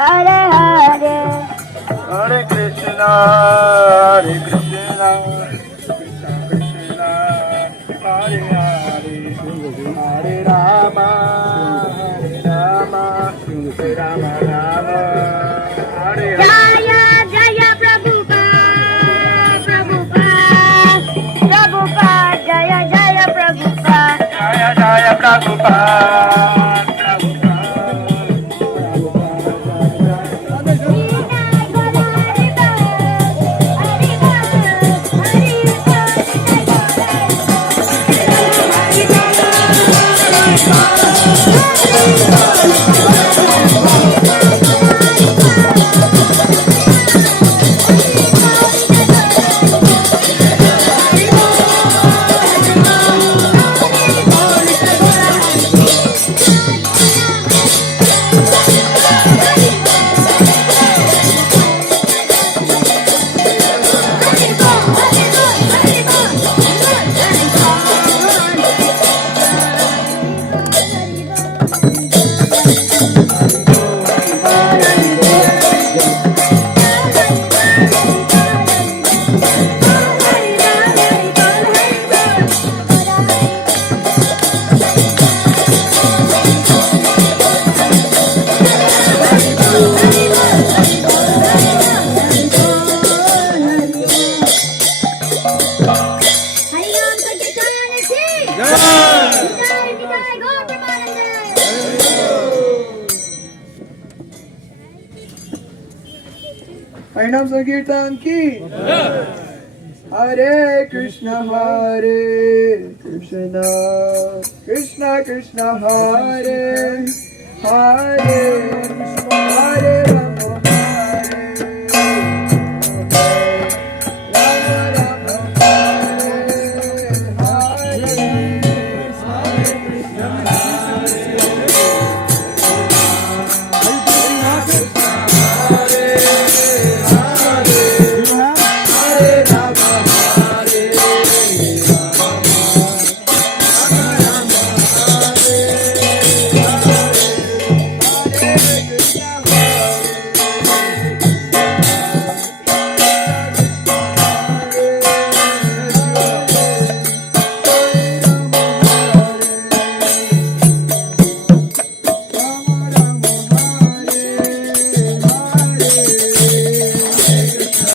Hare Hare, Hare Krishna, Krishna Krishna, Hare Hare, Hare Rama, Rama Rama, Hare Hare. Jaya Jaya Prabhupada, Prabhupada, Prabhupada, Jaya Jaya Prabhupada. Jaya Jaya Prabhupada. हरिनाम संकीर्तन की हरे कृष्ण कृष्ण कृष्ण हरे